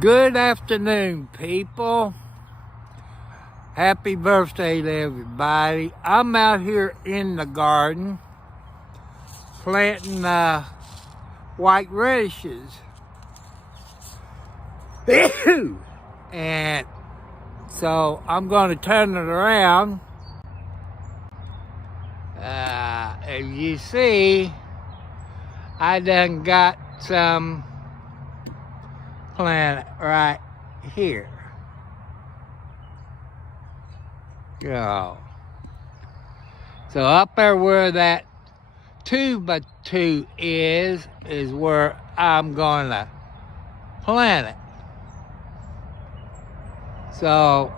Good afternoon, people. Happy birthday to everybody. I'm out here in the garden planting white radishes. And so I'm going to turn it around. As you see, I done got some planted right here. So up there where that 2x2 is where I'm gonna plant it. So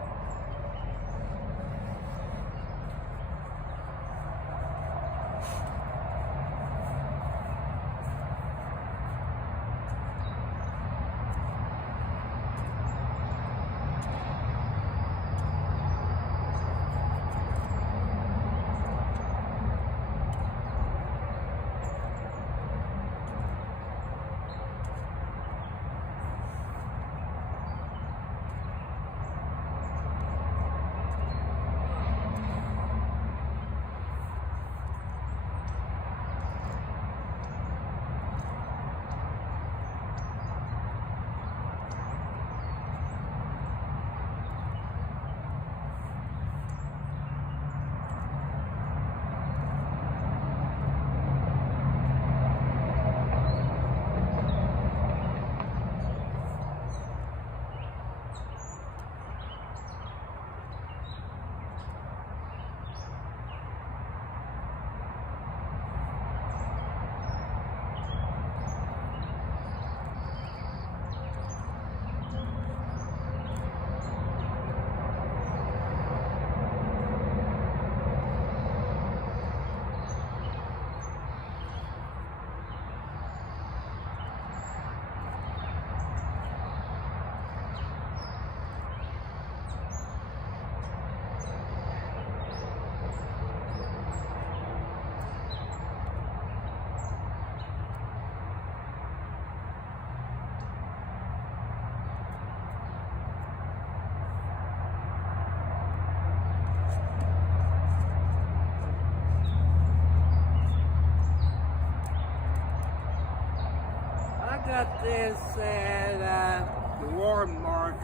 I got this at the Walmart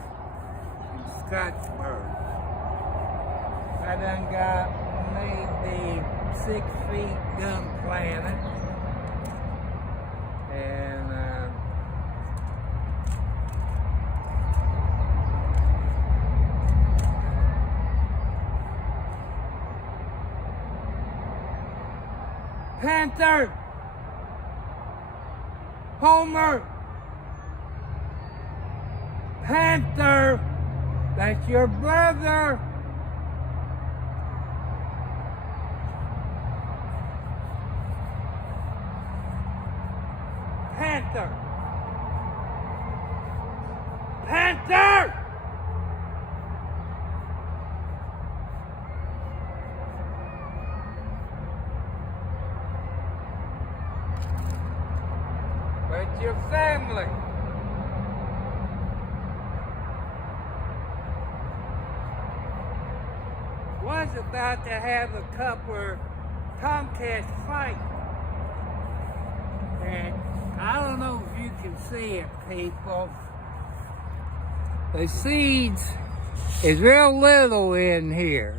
in Scottsburg. I done got maybe 6 feet done planted. And Panther! Homer! Panther! That's your brother! Panther! Panther! With your family. Was about to have a couple of tomcats fight. And I don't know if you can see it, people. The seeds is real little in here.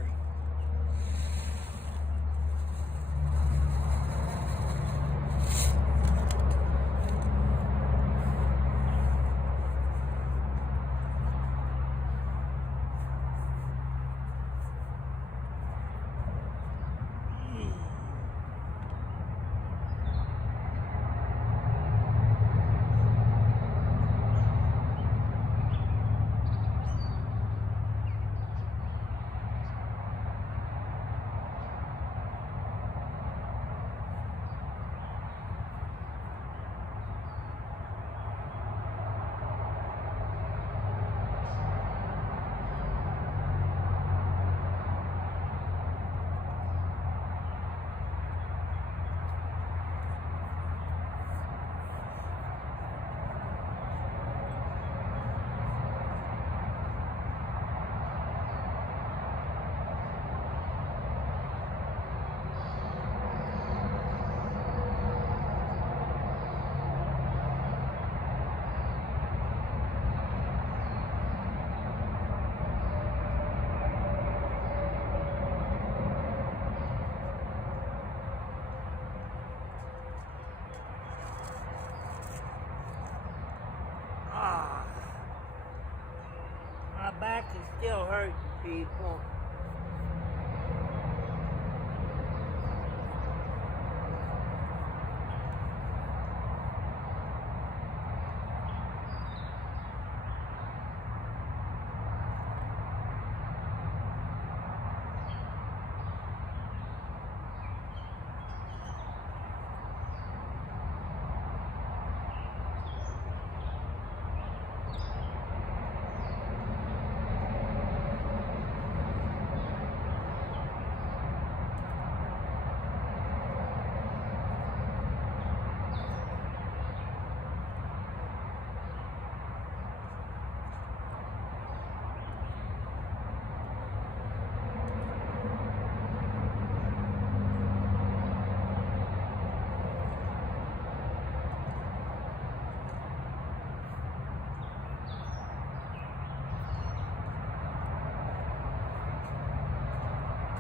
back is still hurting, people.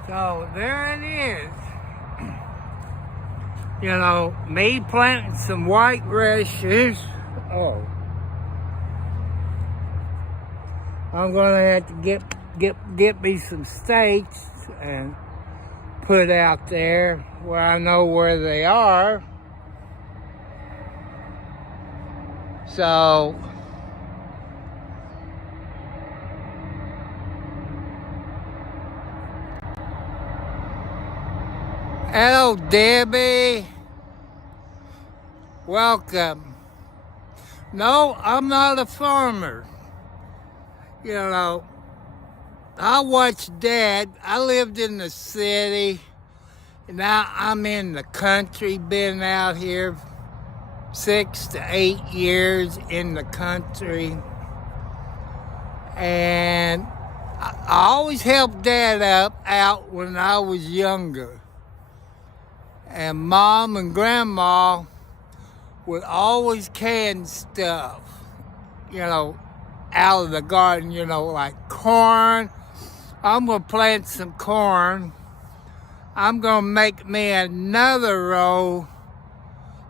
So there it is. You know, me planting some white radishes. Oh. I'm gonna have to get me some stakes and put out there where I know where they are. So hello, Debbie. Welcome. No, I'm not a farmer. You know, I watched Dad. I lived in the city. Now I'm in the country. Been out here 6 to 8 years in the country. And I always helped Dad out when I was younger. And Mom and Grandma would always can stuff, you know, out of the garden, you know, like corn. I'm gonna plant some corn. I'm gonna make me another row.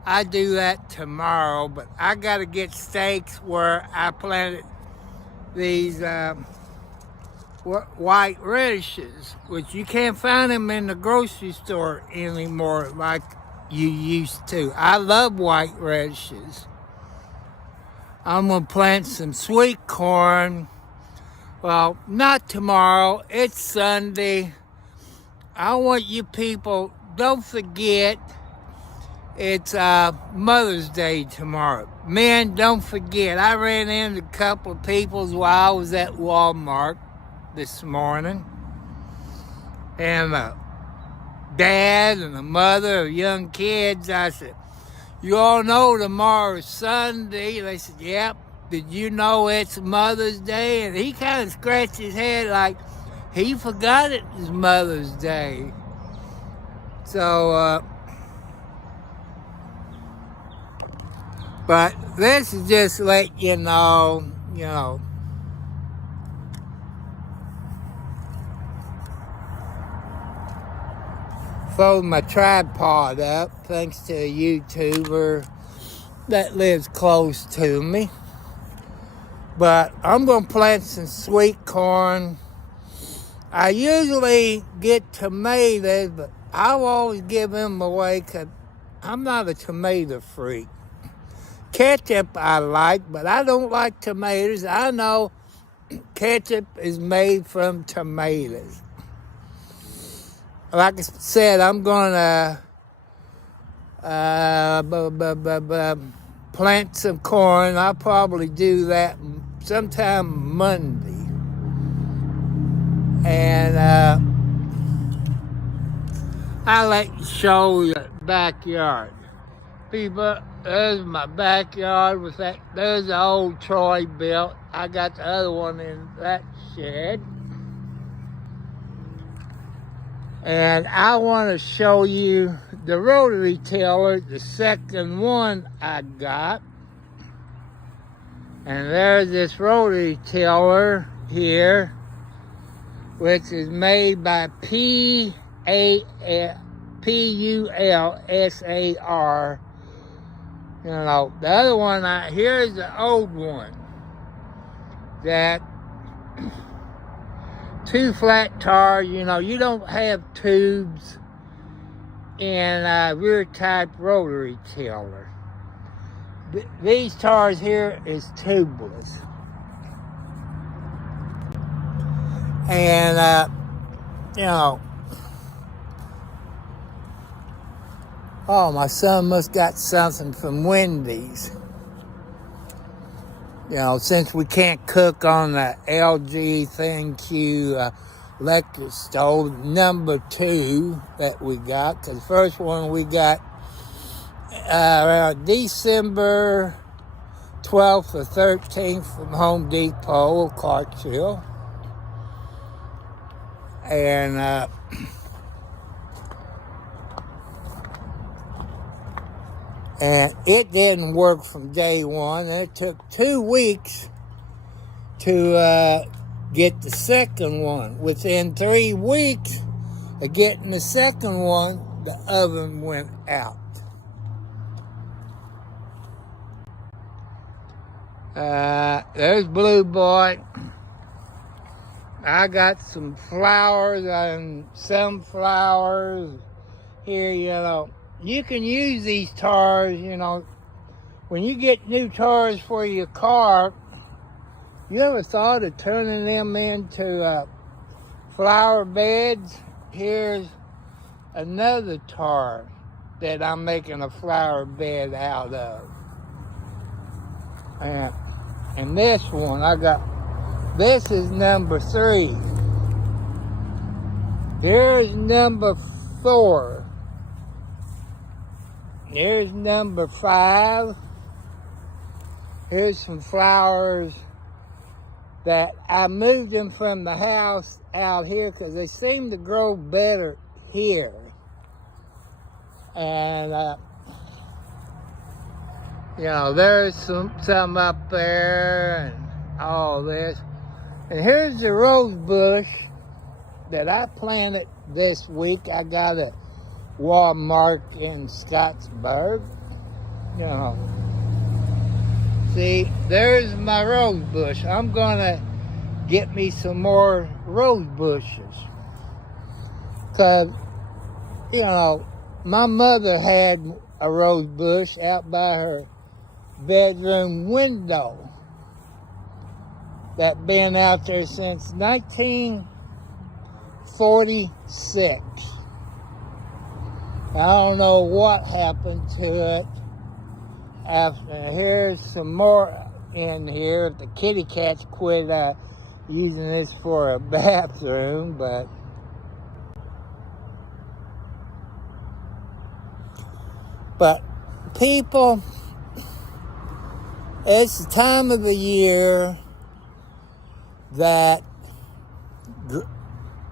I do that tomorrow, but I gotta get stakes where I planted these white radishes, which you can't find them in the grocery store anymore like you used to. I love white radishes. I'm gonna plant some sweet corn. Well, not tomorrow, it's Sunday. I want you people, don't forget, it's Mother's Day tomorrow. Men, don't forget, I ran into a couple of people while I was at Walmart this morning. And dad and the mother of young kids, I said, you all know tomorrow's Sunday? They said, yep. Did you know it's Mother's Day? And he kind of scratched his head like he forgot it was Mother's Day. So, but this is just let you know, fold my tripod up thanks to a YouTuber that lives close to me. But I'm going to plant some sweet corn. I usually get tomatoes, but I'll always give them away because I'm not a tomato freak. Ketchup I like, but I don't like tomatoes. I know ketchup is made from tomatoes. Like I said, I'm going to plant some corn. I'll probably do that sometime Monday. And I'll let you show your backyard. People, there's my backyard with that. There's the old Troy built. I got the other one in that shed. And I want to show you the rotary tiller, the second one I got. And there's this rotary tiller here, which is made by PULSAR. You know, the other one here's the old one that 2 flat tires. You know, you don't have tubes in rear type rotary tiller. These tires here is tubeless. And, you know, oh, my son must got something from Wendy's. You know, since we can't cook on the LG ThinQ electric stove, number 2 that we got, because the first one we got around December 12th or 13th from Home Depot, Clarksville. And it didn't work from day one. And it took 2 weeks to get the second one. Within 3 weeks of getting the second one, the oven went out. There's Blue Boy. I got some flowers and sunflowers here, you know. You can use these tires, you know. When you get new tires for your car, you ever thought of turning them into flower beds? Here's another tire that I'm making a flower bed out of. And this one, this is number 3. There's number 4. Here's number 5. Here's some flowers that I moved them from the house out here because they seem to grow better here. And, you know, there's some up there and all this. And here's the rose bush that I planted this week. I got a Walmart in Scottsburg. You know, see, there's my rose bush. I'm gonna get me some more rose bushes. Cause, you know, my mother had a rose bush out by her bedroom window that been out there since 1946. I don't know what happened to it after. Here's some more in here. The kitty cats quit using this for a bathroom, but people, it's the time of the year that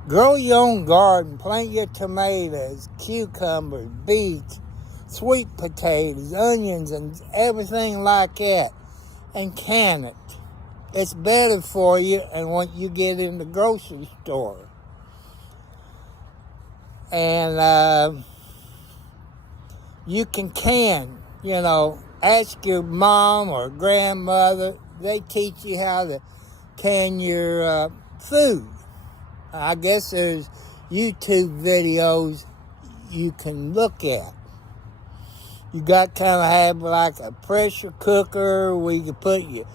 grow your own garden, plant your tomatoes, cucumbers, beets, sweet potatoes, onions, and everything like that, and can it. It's better for you than what you get in the grocery store. And you can, you know, ask your mom or grandmother. They teach you how to can your food. I guess there's YouTube videos you can look at. You got kind of have like a pressure cooker where you can put your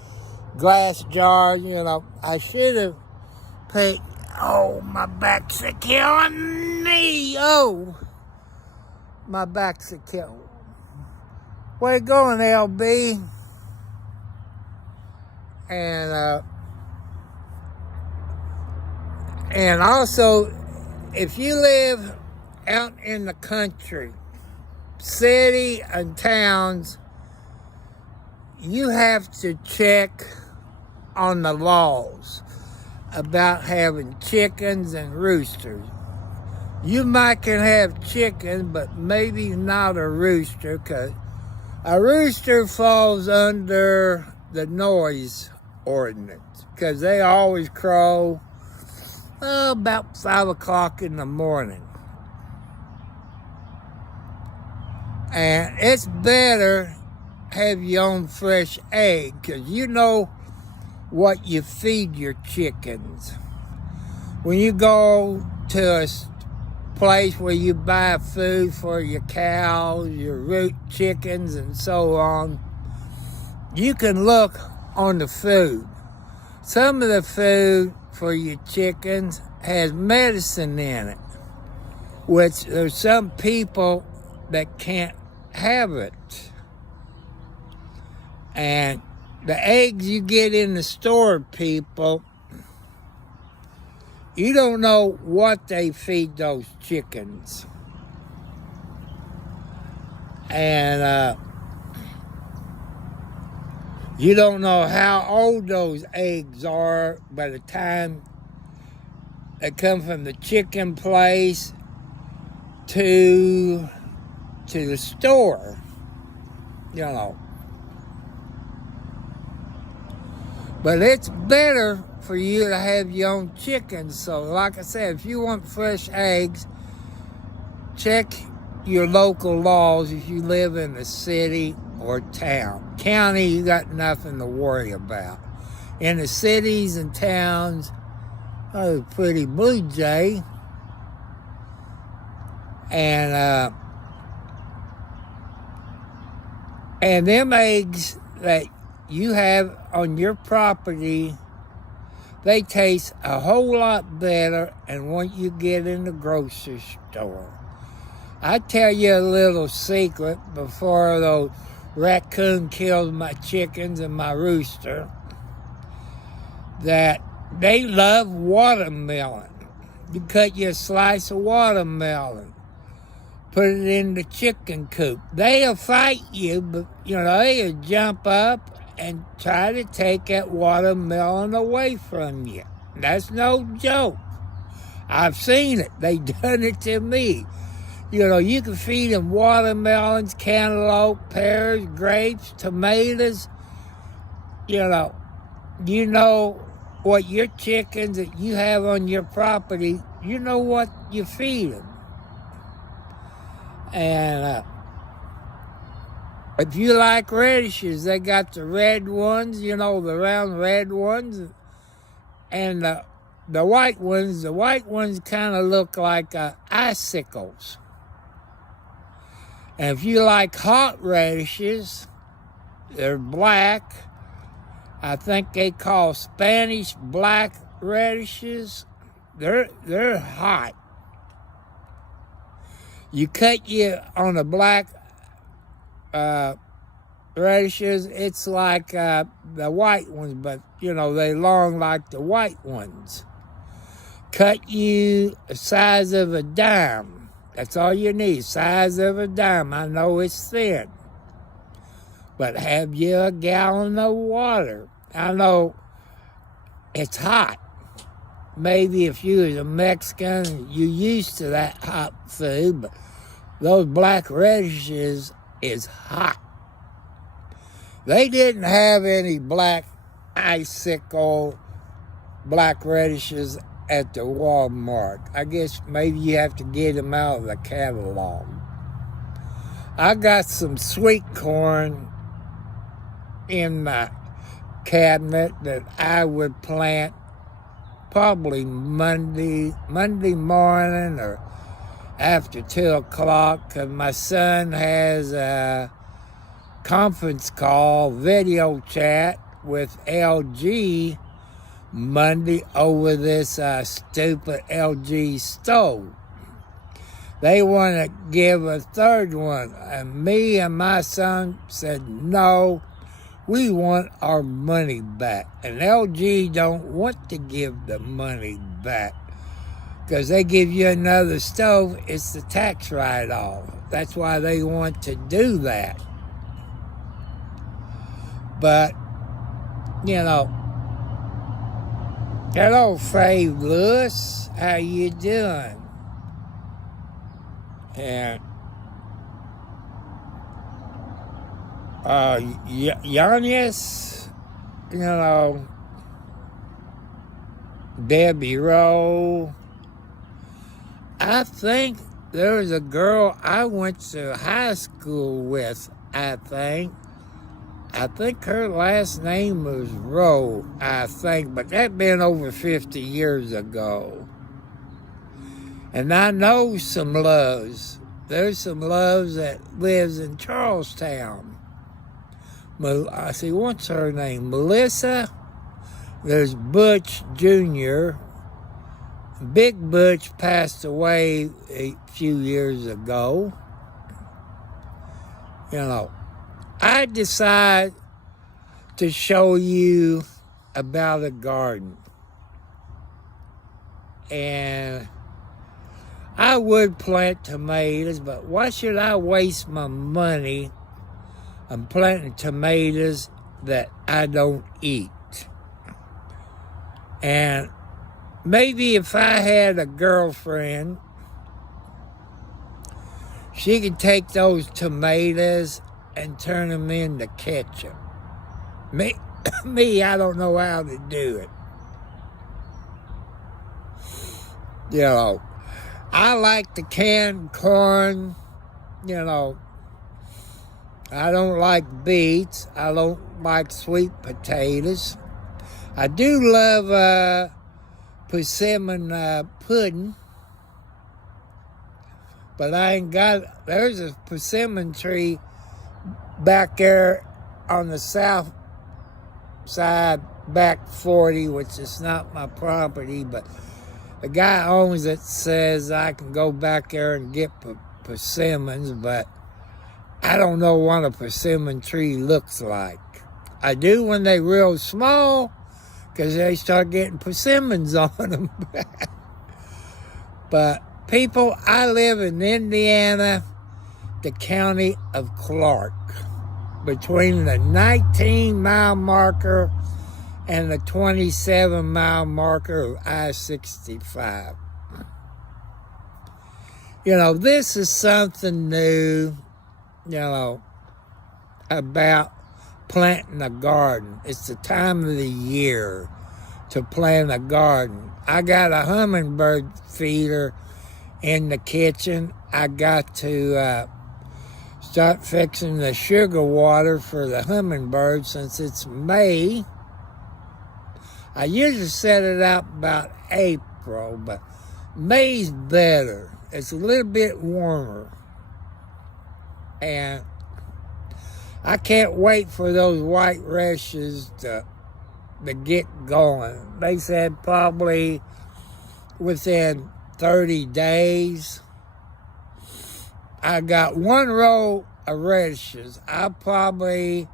glass jars, you know. I should have paid. Oh, my back's a killing me. Oh, my back's a killing. Where you going, LB? And also, if you live out in the country, city and towns, you have to check on the laws about having chickens and roosters. You might can have chicken, but maybe not a rooster, because a rooster falls under the noise ordinance, because they always crow about 5 o'clock in the morning. And it's better have your own fresh egg, because you know what you feed your chickens. When you go to a place where you buy food for your cows, your root chickens, and so on, you can look on the food. Some of the food for your chickens has medicine in it, which there's some people that can't have it. And the eggs you get in the store, people, you don't know what they feed those chickens. And you don't know how old those eggs are by the time they come from the chicken place to the store, you know. But it's better for you to have your own chickens. So like I said, if you want fresh eggs, check your local laws if you live in a city or town. County, you got nothing to worry about. In the cities and towns, oh, pretty blue jay. And them eggs that you have on your property, they taste a whole lot better than what you get in the grocery store. I tell you a little secret before the raccoon kills my chickens and my rooster, that they love watermelon. You cut you a slice of watermelon, put it in the chicken coop. They'll fight you, but they'll jump up and try to take that watermelon away from you. That's no joke. I've seen it. They done it to me. You can feed them watermelons, cantaloupe, pears, grapes, tomatoes. You know what your chickens that you have on your property, you know what you feed them. And if you like radishes, they got the red ones, the round red ones, and the white ones. The white ones kind of look like icicles. And if you like hot radishes, they're black. I think they call Spanish black radishes. They're hot. You cut you on the black radishes, it's like the white ones, but they long like the white ones. Cut you the size of a dime. That's all you need, size of a dime. I know it's thin, but have you a gallon of water. I know it's hot. Maybe if you was a Mexican, you're used to that hot food, but those black radishes is hot. They didn't have any black icicle black radishes at the Walmart. I guess maybe you have to get them out of the catalog. I got some sweet corn in my cabinet that I would plant probably Monday morning or after 2 o'clock, because my son has a conference call, video chat with LG Monday over this stupid LG stove. They want to give a third one, and me and my son said, no, we want our money back. And LG don't want to give the money back, because they give you another stove, it's the tax write-off. That's why they want to do that. But, hello, Fave Lewis. How you doing? And Giannis, Debbie Rowe. I think there was a girl I went to high school with, I think. I think her last name was Rowe, I think, but that been over 50 years ago. And I know some Loves. There's some Loves that lives in Charlestown. I see, what's her name? Melissa. There's Butch Jr. Big Butch passed away a few years ago. You know, I decide to show you about a garden. And I would plant tomatoes, but why should I waste my money on planting tomatoes that I don't eat? And maybe if I had a girlfriend, she could take those tomatoes and turn them into ketchup. Me, I don't know how to do it. You know, I like the canned corn. You know, I don't like beets. I don't like sweet potatoes. I do love persimmon pudding. But I ain't got, there's a persimmon tree back there on the south side, back 40, which is not my property, but the guy owns it, says I can go back there and get persimmons, but I don't know what a persimmon tree looks like. I do when they're real small, because they start getting persimmons on them. But people, I live in Indiana, the county of Clark, between the 19-mile marker and the 27-mile marker of I-65. You know, this is something new, you know, about planting a garden. It's the time of the year to plant a garden. I got a hummingbird feeder in the kitchen. I got to start fixing the sugar water for the hummingbird since it's May. I usually set it up about April, but May's better. It's a little bit warmer. And I can't wait for those white radishes to get going. They said probably within 30 days. I got one row of radishes. I'll probably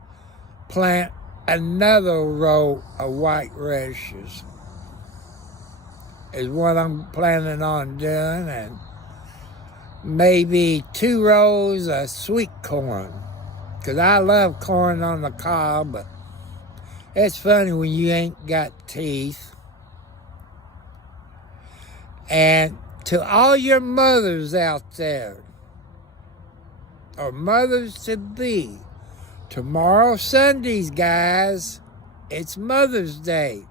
plant another row of white radishes is what I'm planning on doing, and maybe 2 rows of sweet corn, because I love corn on the cob, but it's funny when you ain't got teeth. And to all your mothers out there, or mothers-to-be, tomorrow, Sundays, guys, it's Mother's Day.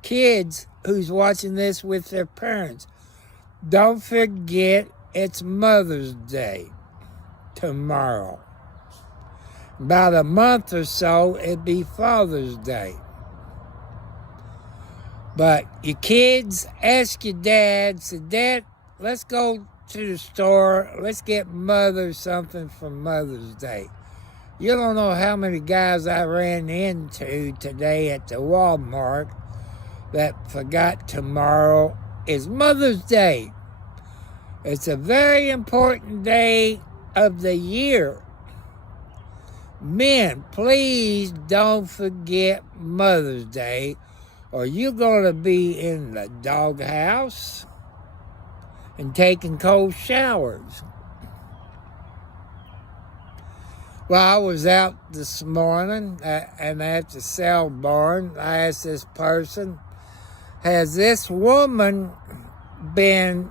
Kids who's watching this with their parents, don't forget it's Mother's Day tomorrow. About a month or so, it'd be Father's Day. But your kids, ask your dad, say, Dad, let's go to the store, let's get Mother something for Mother's Day. You don't know how many guys I ran into today at the Walmart that forgot tomorrow is Mother's Day. It's a very important day of the year. Men, please don't forget Mother's Day, or you're going to be in the doghouse and taking cold showers. Well, I was out this morning and at the sale barn. I asked this person, has this woman been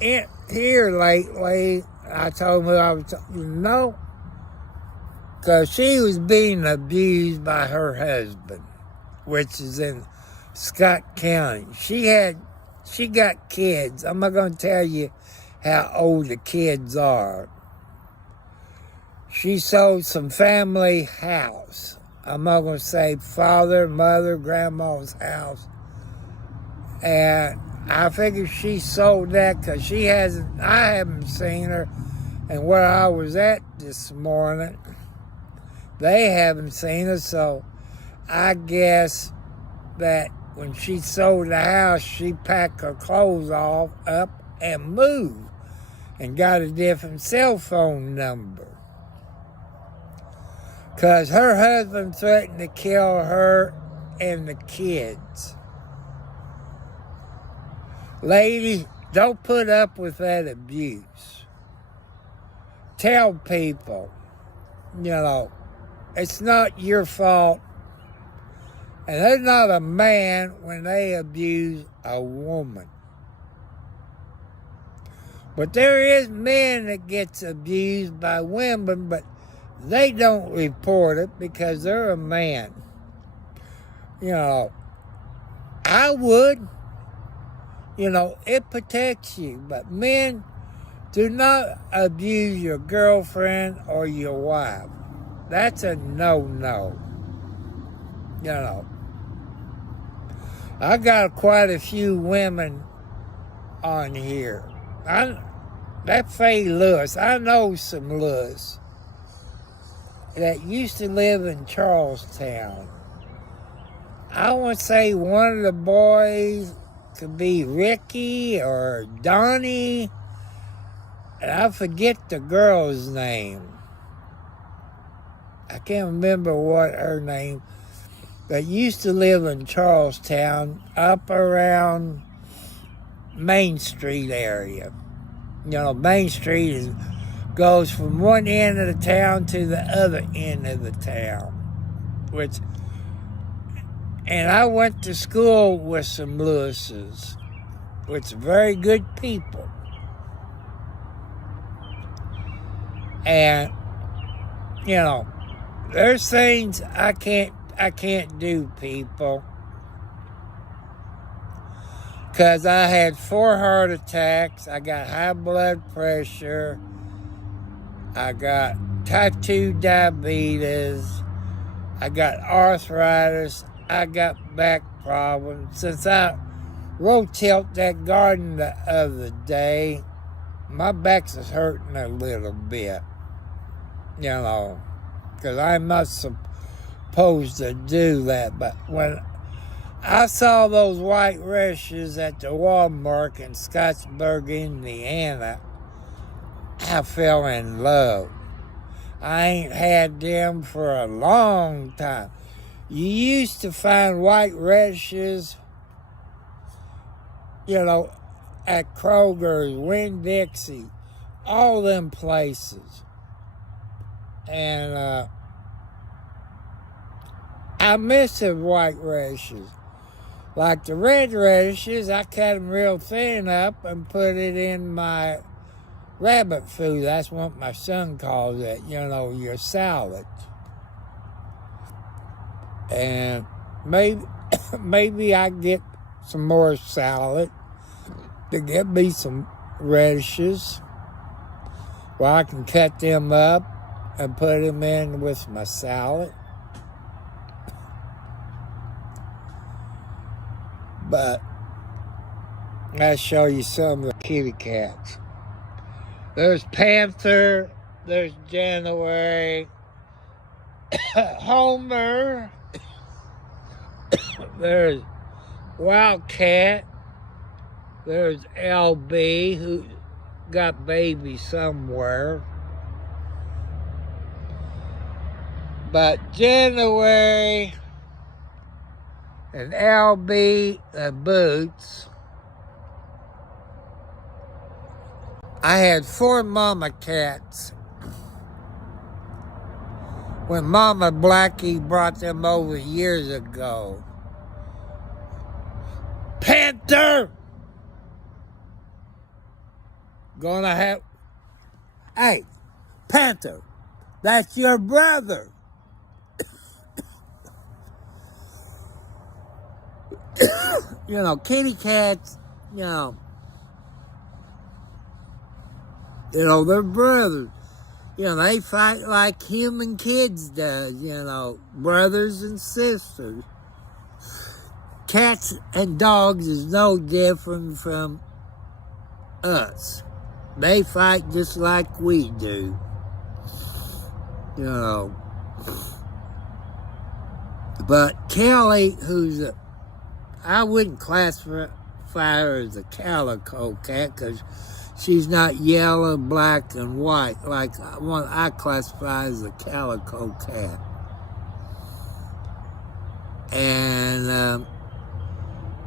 here lately? I told him I was, no, because she was being abused by her husband, which is in Scott County. She got kids. I'm not going to tell you how old the kids are. she sold some family house. I'm not going to say father, mother, grandma's house. And I figured she sold that because I haven't seen her. And where I was at this morning, they haven't seen her. So I guess that when she sold the house, she packed her clothes off up and moved and got a different cell phone number. Because her husband threatened to kill her and the kids. Lady, don't put up with that abuse. Tell people, it's not your fault. And there's not a man when they abuse a woman. But there is men that gets abused by women, but they don't report it because they're a man. I would. It protects you. But men, do not abuse your girlfriend or your wife. That's a no-no. I got quite a few women on here. That Faye Lewis, I know some Lewis that used to live in Charlestown. I want to say one of the boys could be Ricky or Donnie, and I forget the girl's name. I can't remember what her name, but used to live in Charlestown up around Main Street area. Main Street goes from one end of the town to the other end of the town. And I went to school with some Lewises, which are very good people. And, there's things I can't do, people. Because I had 4 heart attacks, I got high blood pressure, I got type 2 diabetes, I got arthritis, I got back problems. Since I rotated that garden the other day, my back's is hurting a little bit, because I'm not supposed to do that. But when I saw those white radishes at the Walmart in Scottsburg, Indiana, I fell in love. I ain't had them for a long time. You used to find white radishes, at Kroger's, Winn-Dixie, all them places. And I miss the white radishes. Like the red radishes, I cut them real thin up and put it in my rabbit food. That's what my son calls it, your salad. And maybe I get some more salad to get me some radishes where I can cut them up and put them in with my salad. But I'll show you some of the kitty cats. There's Panther, there's January, Homer, there's Wildcat, there's LB, who got baby somewhere. But January and LB, the Boots. I had 4 mama cats when Mama Blackie brought them over years ago. Panther! Gonna have... Hey, Panther, that's your brother. Kitty cats, they're brothers. You know, they fight like human kids does, you know, brothers and sisters. Cats and dogs is no different from us. They fight just like we do. You know. But Kelly, I wouldn't classify her as a calico cat because she's not yellow, black, and white like one I classify as a calico cat. And,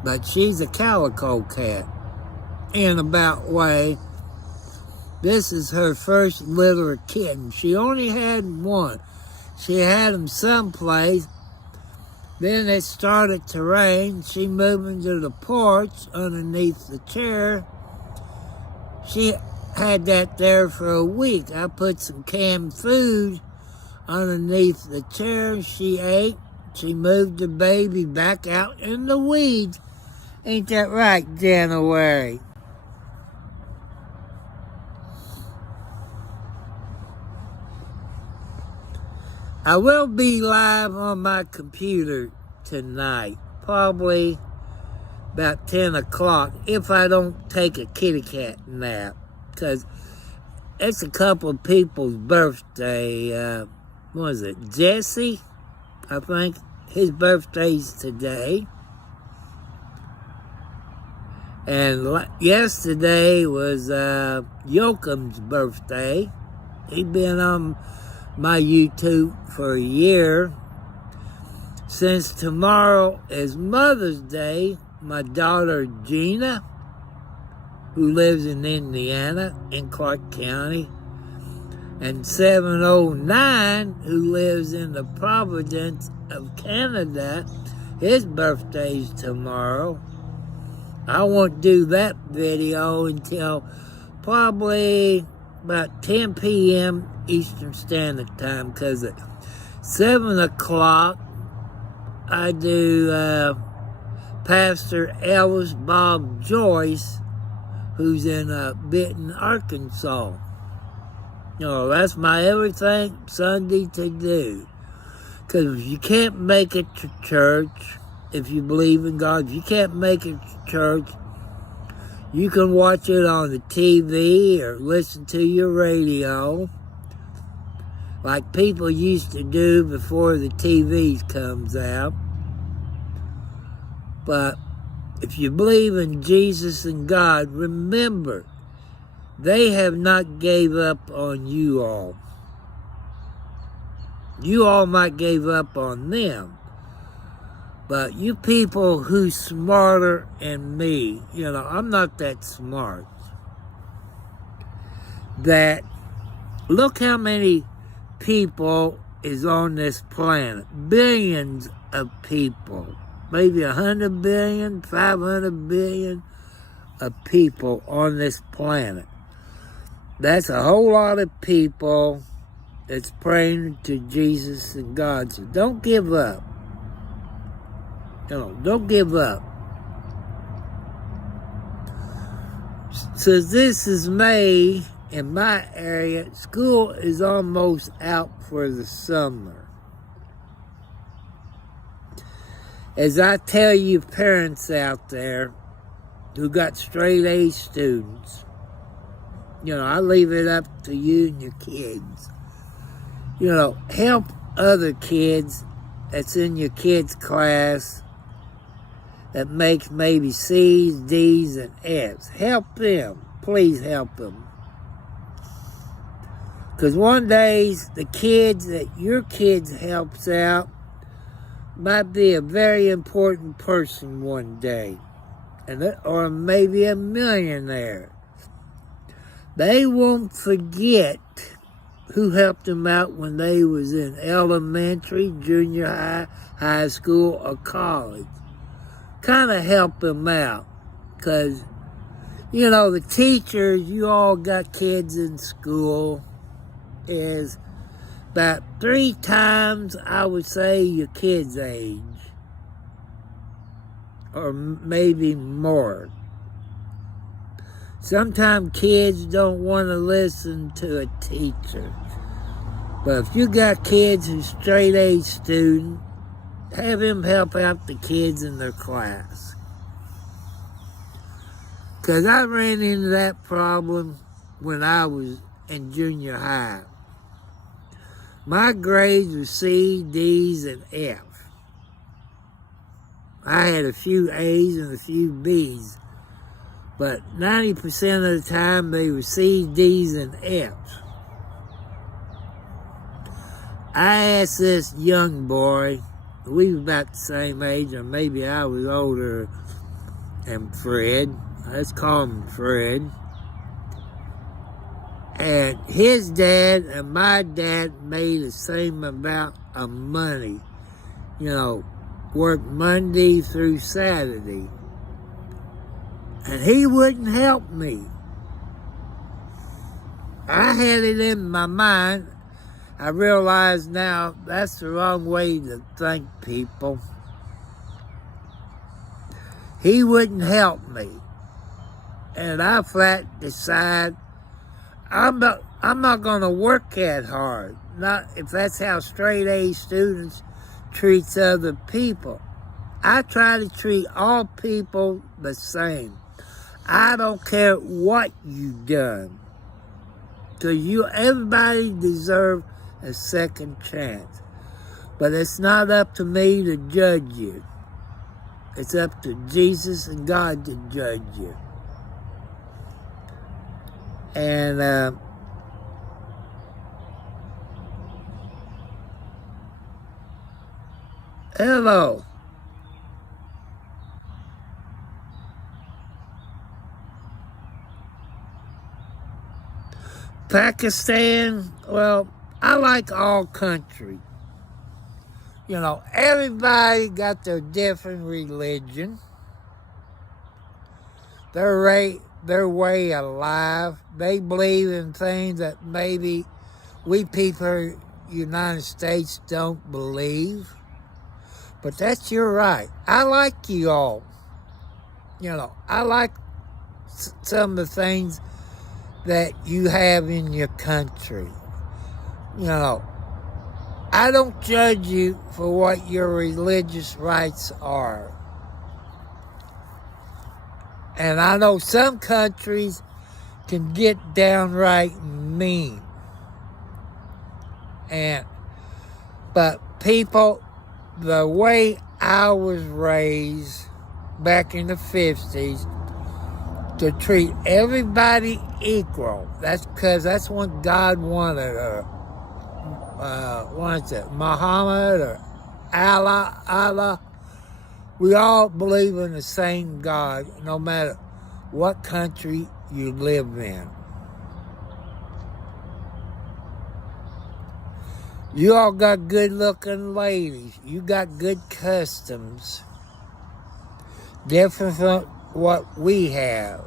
but she's a calico cat in about way. This is her first litter of kittens. She only had one. She had them someplace. Then it started to rain. She moved into the porch underneath the chair. She had that there for a week. I put some canned food underneath the chair. She ate. She moved the baby back out in the weeds. Ain't that right, January? I will be live on my computer tonight, probably about 10 o'clock, if I don't take a kitty cat nap, because it's a couple of people's birthday. What is it, Jesse? I think his birthday's today. And yesterday was Yoakome's birthday. He'd been on my YouTube for a year. Since tomorrow is Mother's Day, my daughter Gina, who lives in Indiana, in Clark County, and 709, who lives in the Providence of Canada, his birthday's tomorrow. I won't do that video until probably about 10 p.m. Eastern Standard Time, because at 7 o'clock I do Pastor Elvis Bob Joyce, who's in Benton, Arkansas. You know, that's my everything Sunday to do. Because if you can't make it to church, if you believe in God, if you can't make it to church, you can watch it on the TV or listen to your radio, like people used to do before the TV comes out. But if you believe in Jesus and God, remember, they have not gave up on you all. You all might give up on them. But you people who's smarter than me, you know, I'm not that smart. That, look how many people is on this planet. Billions of people. Maybe 100 billion, 500 billion of people on this planet. That's a whole lot of people that's praying to Jesus and God. So don't give up. No, don't give up. So this is May in my area. School is almost out for the summer. As I tell you parents out there who got straight A students, you know, I leave it up to you and your kids. You know, help other kids that's in your kids' class that makes maybe C's, D's, and F's. Help them. Please help them. Because one day, the kids that your kids helps out might be a very important person one day. Or maybe a millionaire. They won't forget who helped them out when they was in elementary, junior high, high school, or college. Kind of help them out, because, you know, the teachers, you all got kids in school, is about 3 times, I would say, your kid's age, or maybe more. Sometimes kids don't want to listen to a teacher. But if you got kids who's straight A student, have him help out the kids in their class. Because I ran into that problem when I was in junior high. My grades were C, D's, and F. I had a few A's and a few B's, but 90% of the time they were C's, D's, and F's. I asked this young boy, we was about the same age, or maybe I was older than Fred. Let's call him Fred. And his dad and my dad made the same amount of money. You know, worked Monday through Saturday. And he wouldn't help me. I had it in my mind. I realize now that's the wrong way to think, people. He wouldn't help me. And I flat decided I'm not going to work that hard. Not if that's how straight A students treats other people. I try to treat all people the same. I don't care what you've done. Because everybody deserves a second chance. But it's not up to me to judge you. It's up to Jesus and God to judge you. And hello. Pakistan, well, I like all country. You know, everybody got their different religion, their way of life. They believe in things that maybe we people in the United States don't believe. But that's your right. I like you all. You know, I like some of the things that you have in your country. You know, I don't judge you for what your religious rights are. And I know some countries can get downright mean. But people, the way I was raised back in the 50s, to treat everybody equal. That's because that's what God wanted. What is it? Muhammad or Allah. We all believe in the same God, no matter what country you live in. You all got good-looking ladies. You got good customs. Different from what we have.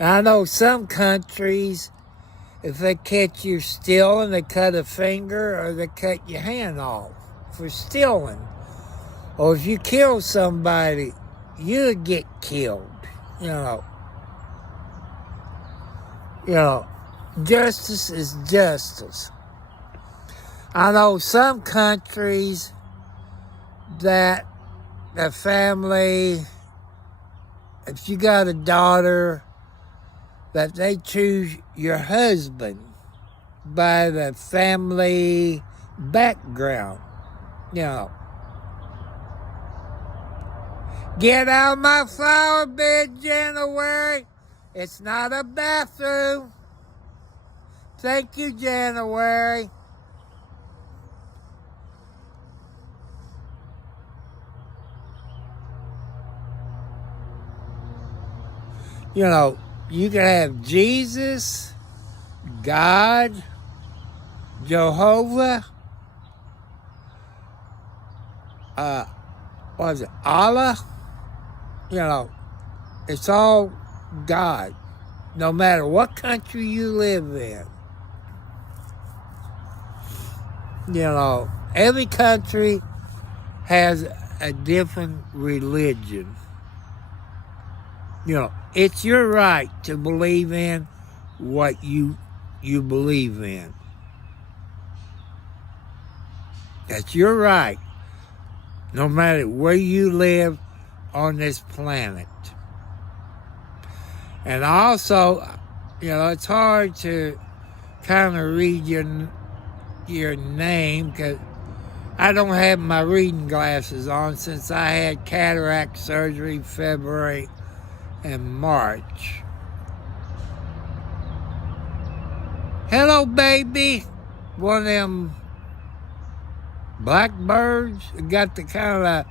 I know some countries, if they catch you stealing, they cut a finger or they cut your hand off for stealing. Or if you kill somebody, you get killed. You know, justice is justice. I know some countries that the family, if you got a daughter, that they choose your husband by the family background. You know, get out of my flower bed, January. It's not a bathroom. Thank you, January. You know, you can have Jesus, God, Jehovah, what is it, Allah? You know, it's all God, no matter what country you live in. You know, every country has a different religion. You know, it's your right to believe in what you believe in. That you're right, no matter where you live on this planet. And also, it's hard to kind of read your name because I don't have my reading glasses on since I had cataract surgery February and March. Hello, baby. One of them blackbirds. Got the kind of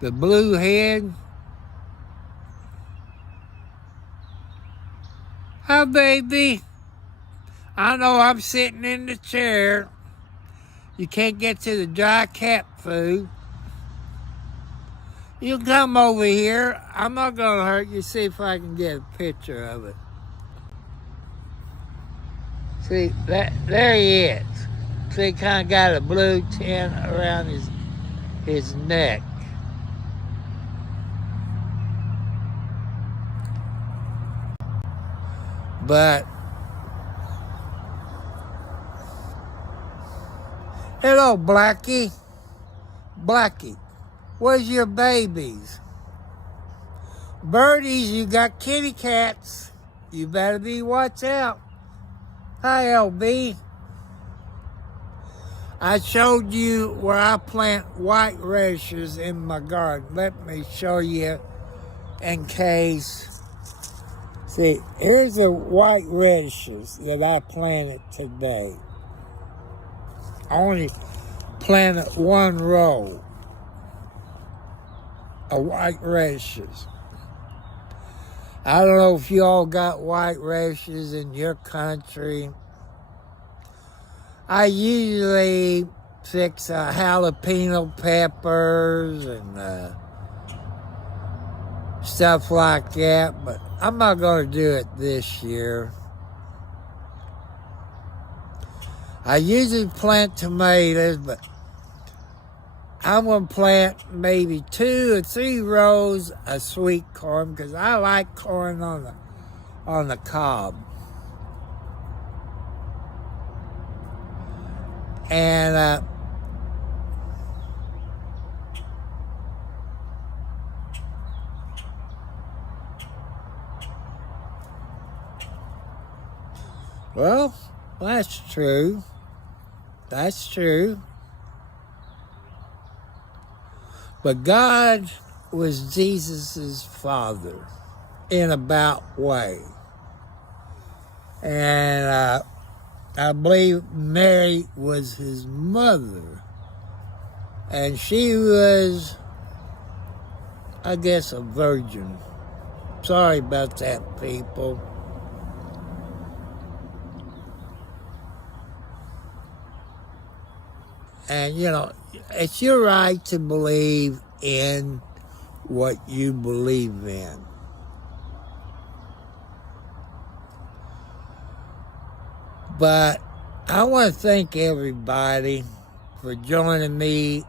the blue head. Hi, baby. I know I'm sitting in the chair. You can't get to the dry cat food. You come over here. I'm not going to hurt you. See if I can get a picture of it. See, there he is. See, kind of got a blue tint around his neck. But, hello, Blackie. Blackie, where's your babies? Birdies, you got kitty cats. You better be watch out. Hi, LB. I showed you where I plant white radishes in my garden. Let me show you in case. See, here's the white radishes that I planted today. I only planted one row of white radishes. I don't know if you all got white radishes in your country. I usually fix jalapeno peppers and stuff like that, but I'm not going to do it this year. I usually plant tomatoes, but I'm going to plant maybe 2 or 3 rows of sweet corn because I like corn on the cob. And well, that's true. That's true. But God was Jesus' father in about way. And I believe Mary was his mother. And she was, I guess, a virgin. Sorry about that, people. And, it's your right to believe in what you believe in. But I want to thank everybody for joining me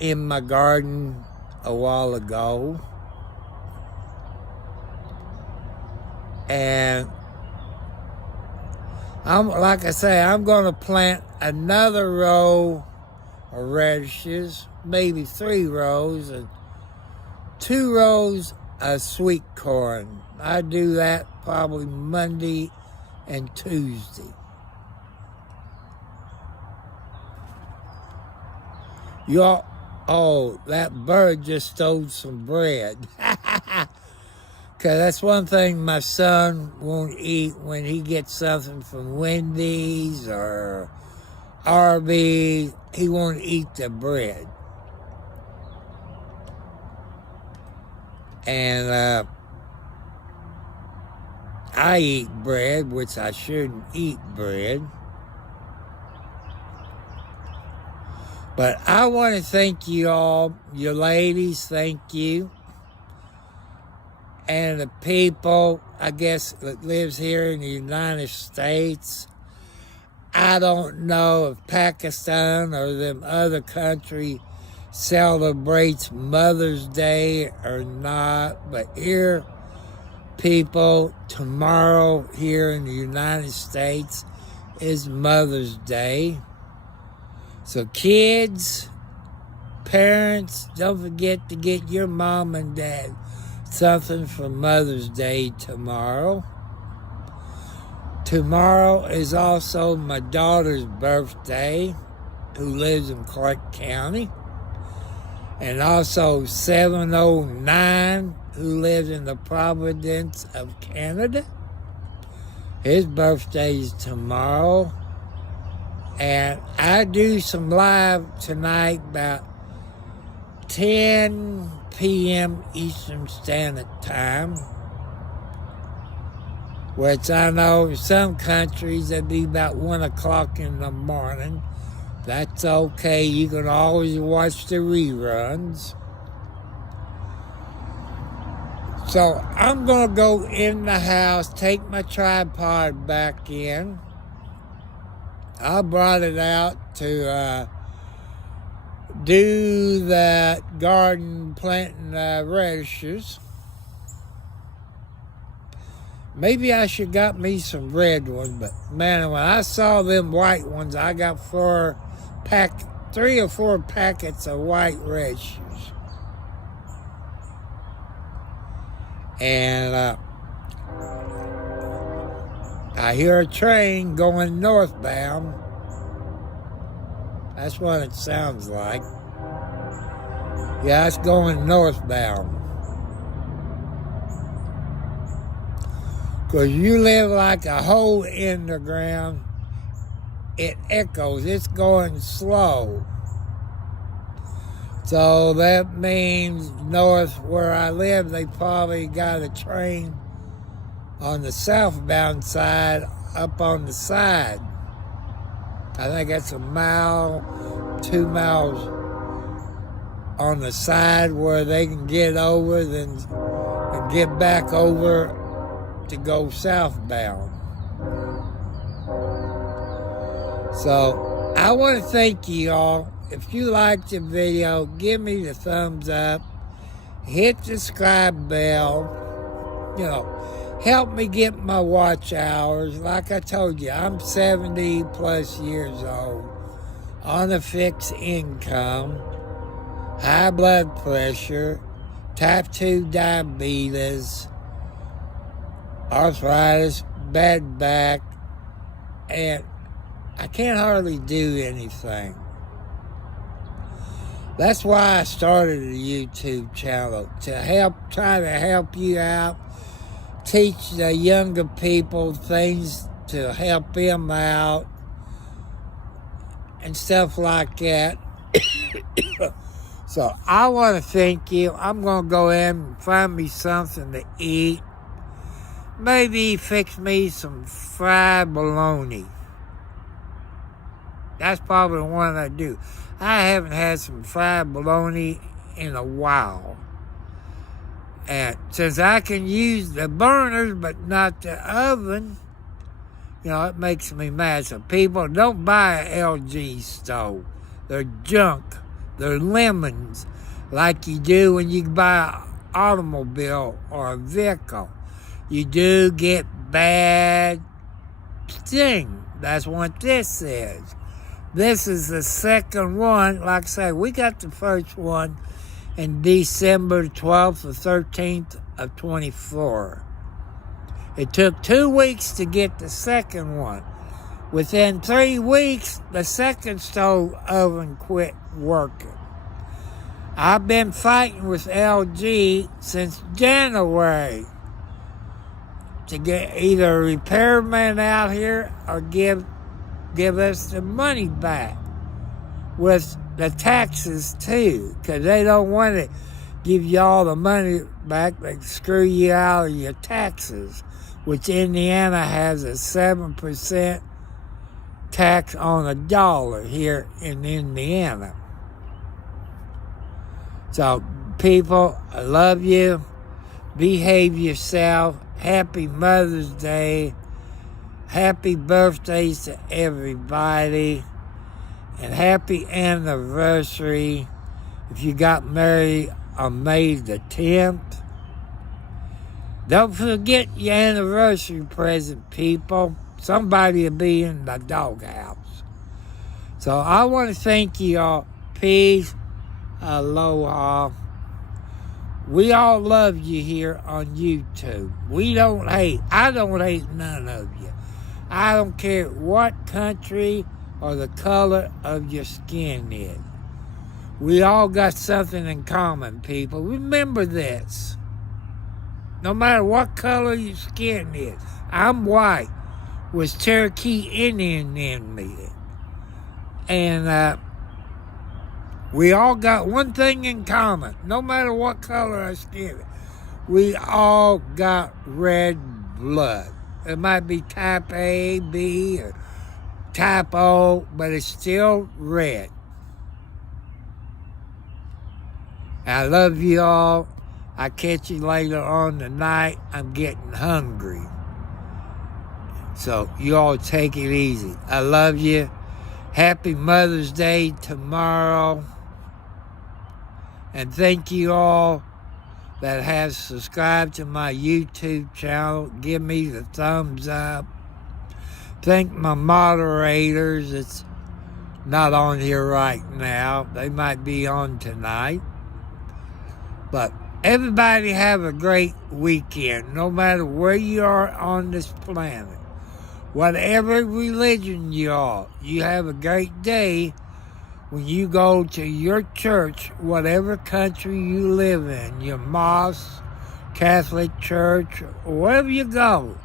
in my garden a while ago. And like I say, I'm going to plant another row of radishes, maybe 3 rows, and 2 rows of sweet corn. I do that probably Monday and Tuesday. That bird just stole some bread. Because that's one thing my son won't eat when he gets something from Wendy's or Arby's. He won't eat the bread. And I eat bread, which I shouldn't eat bread. But I want to thank you all, you ladies, thank you. And the people, I guess, that lives here in the United States. I don't know if Pakistan or them other country celebrates Mother's Day or not, but here, people, tomorrow here in the United States is Mother's Day. So kids, parents, don't forget to get your mom and dad something for Mother's Day tomorrow. Tomorrow is also my daughter's birthday, who lives in Clark County. And also 709, who lives in the Providence of Canada. His birthday is tomorrow. And I do some live tonight about 10 p.m. Eastern Standard Time, which I know in some countries it'd be about 1 o'clock in the morning. That's okay. You can always watch the reruns. So I'm going to go in the house, take my tripod back in. I brought it out to do that garden planting radishes. Maybe I should got me some red ones, but man, when I saw them white ones, I got 3 or 4 packets of white radishes. And I hear a train going northbound. That's what it sounds like. Yeah, it's going northbound. Because you live like a hole in the ground, it echoes. It's going slow. So that means north where I live, they probably got a train on the southbound side up on the side. I think that's 1 mile, 2 miles on the side where they can get over and get back over to go southbound. So I want to thank you all. If you liked the video, give me the thumbs up. Hit the subscribe bell. Help me get my watch hours. Like I told you, I'm 70 plus years old, on a fixed income, high blood pressure, type 2 diabetes, arthritis, bad back, and I can't hardly do anything. That's why I started a YouTube channel, to try to help you out, teach the younger people things to help them out, and stuff like that. So I want to thank you. I'm going to go in and find me something to eat. Maybe fix me some fried bologna. That's probably the one I do. I haven't had some fried bologna in a while. And since I can use the burners but not the oven, it makes me mad. So people, don't buy an LG stove. They're junk. They're lemons, like you do when you buy an automobile or a vehicle. You do get bad sting. That's what this is. This is the second one. Like I say, we got the first one in December 12th or 13th of 24. It took 2 weeks to get the second one. Within 3 weeks, the second stove oven quit working. I've been fighting with LG since January to get either a repairman out here or give us the money back with the taxes too, because they don't want to give you all the money back. They screw you out of your taxes, which Indiana has a 7% tax on $1 here in Indiana. So people, I love you. Behave yourself. Happy Mother's Day. Happy birthdays to everybody. And happy anniversary if you got married on May the 10th. Don't forget your anniversary present, people. Somebody will be in the doghouse. So I want to thank you all. Peace. Aloha. We all love you here on YouTube. We don't hate. I don't hate none of you. I don't care what country or the color of your skin is. We all got something in common, people. Remember this. No matter what color your skin is. I'm white with Cherokee Indian in me. And we all got one thing in common. No matter what color our skin is. We all got red blood. It might be type A, B, or type O, but it's still red. I love you all. I'll catch you later on tonight. I'm getting hungry. So you all take it easy. I love you. Happy Mother's Day tomorrow. And thank you all that has subscribed to my YouTube channel. Give me the thumbs up. Thank my moderators. It's not on here right now. They might be on tonight. But everybody have a great weekend, no matter where you are on this planet. Whatever religion you are, you have a great day when you go to your church, whatever country you live in, your mosque, Catholic church, or wherever you go.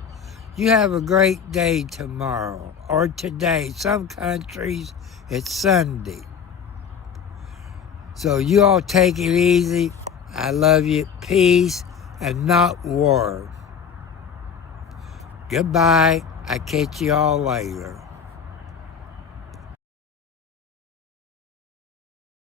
You have a great day tomorrow or today. Some countries, it's Sunday. So you all take it easy. I love you. Peace and not war. Goodbye. I catch you all later.